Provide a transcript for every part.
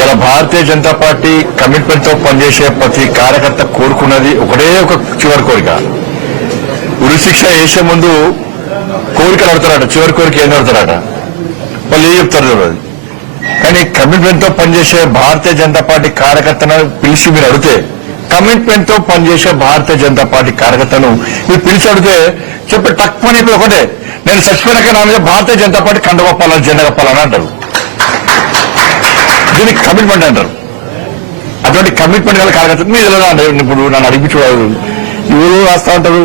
ఇలా Bharatiya Janata party commitment తో పనిచేసే ప్రతి కార్యకర్త కోరుకున్నది ఒకటే ఒక చివరి కోరిక. ఉరిశిక్ష వేసే ముందు కోరికలు అడుగుతారట, చివరి కోరిక ఏం అడుగుతారట, వాళ్ళు ఏం చెప్తారు చూడాలి. కానీ కమిట్మెంట్ తో పనిచేసే భారతీయ జనతా పార్టీ కార్యకర్తను పిలిచి మీరు అడిగితే, కమిట్మెంట్ తో పనిచేసే భారతీయ జనతా పార్టీ కార్యకర్తను మీరు పిలిచి అడిగితే చెప్పి తక్కువ ఇప్పుడు ఒకటే, నేను చచ్చిపోయినాక నా మీద భారతీయ జనతా పార్టీ కండగొప్పాలని జెండా కప్పాలని అంటారు. దీనికి కమిట్మెంట్ అంటారు. అటువంటి కమిట్మెంట్ గల కార్యకర్త మీరు ఎలా అంటారు? ఇప్పుడు నన్ను అడిగించుకోవాలి, ఎవరు రాస్తా ఉంటారు,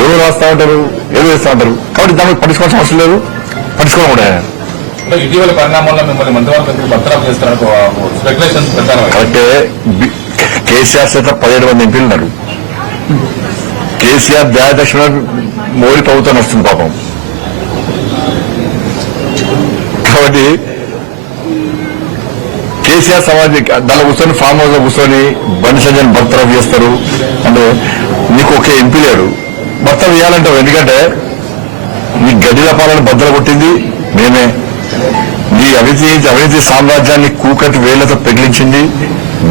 ఎవరు రాస్తా ఉంటారు, ఎవరు వేస్తా ఉంటారు. కాబట్టి దానికి పట్టించుకోవాల్సిన అవసరం లేదు, పట్టించుకోవడం కూడా. ఇటీవల పరిణామాల్లో మిమ్మల్ని మంత్రివర్గం బర్తరఫ్ చేస్తారని స్పెక్యులేషన్స్ ప్రచారం. కరెక్టే. కేసీఆర్ చేత 17 మంది ఎంపీలు ఉన్నారు. కేసీఆర్ దయాదక్షిణ మోడీ ప్రభుత్వం వస్తుంది పాపం. కాబట్టి కేసీఆర్ సమాజం దానిలో కూర్చొని ఫామ్ హౌస్ లో కూర్చొని బండి సంజయ్ బర్తరఫ్ చేస్తారు అంటే నీకు ఒకే ఎంపీ లేడు, బర్తరఫ్ చేయాలంటావు. ఎందుకంటే నీ గడిల పాలన బద్దలు కొట్టింది మేమే, నీ అవినీతి సామ్రాజ్యాన్ని కూకటి వేళ్లతో పెగిలించింది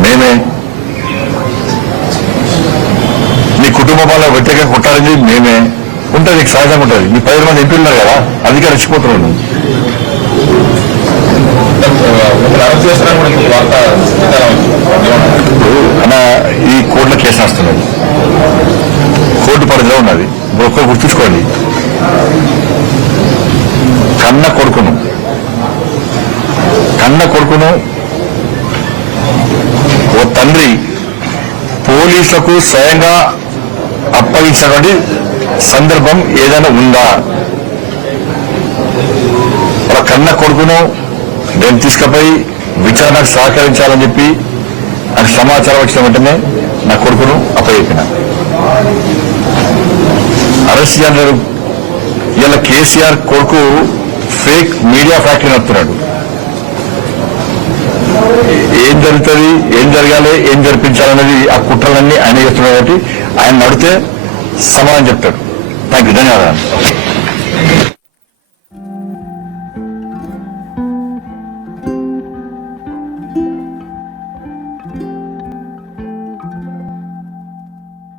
మేమే, నీ కుటుంబ పాలన వ్యతిరేకంగా కొట్టాలని మేమే. ఉంటుంది, నీకు సహజంగా ఉంటుంది. నీ 10 మంది ఎంపీలు ఉన్నారు కదా, అందుకే రెచ్చిపోతున్నాను. అన్న ఈ కోర్టులో కేసు వస్తున్నది, కోర్టు పరిధిలో ఉన్నది. ఒక్కరు గుర్తుంచుకోండి, కన్న కొడుకును ఓ తండ్రి పోలీసులకు స్వయంగా అప్పగించినటువంటి సందర్భం ఏదైనా ఉందా? వాళ్ళ కన్న కొడుకును నేను తీసుకుపోయి విచారణకు సహకరించాలని చెప్పి నాకు సమాచారం వచ్చిన వెంటనే నా కొడుకును అప్పచెప్పిన. అరెస్ట్ చేయాలి. ఇలా కేసీఆర్ కొడుకు ఫేక్ మీడియా ఫ్యాక్టరీ నడుపుతున్నాడు. ఏం జరుగుతుంది, ఏం జరగాలి, ఏం జరిపించాలనేది ఆ కుట్రలన్నీ ఆయన చేస్తున్నాడు. కాబట్టి ఆయన నడితే సమాధానం చెప్తాడు. థ్యాంక్ యూ, ధన్యవాదాలు.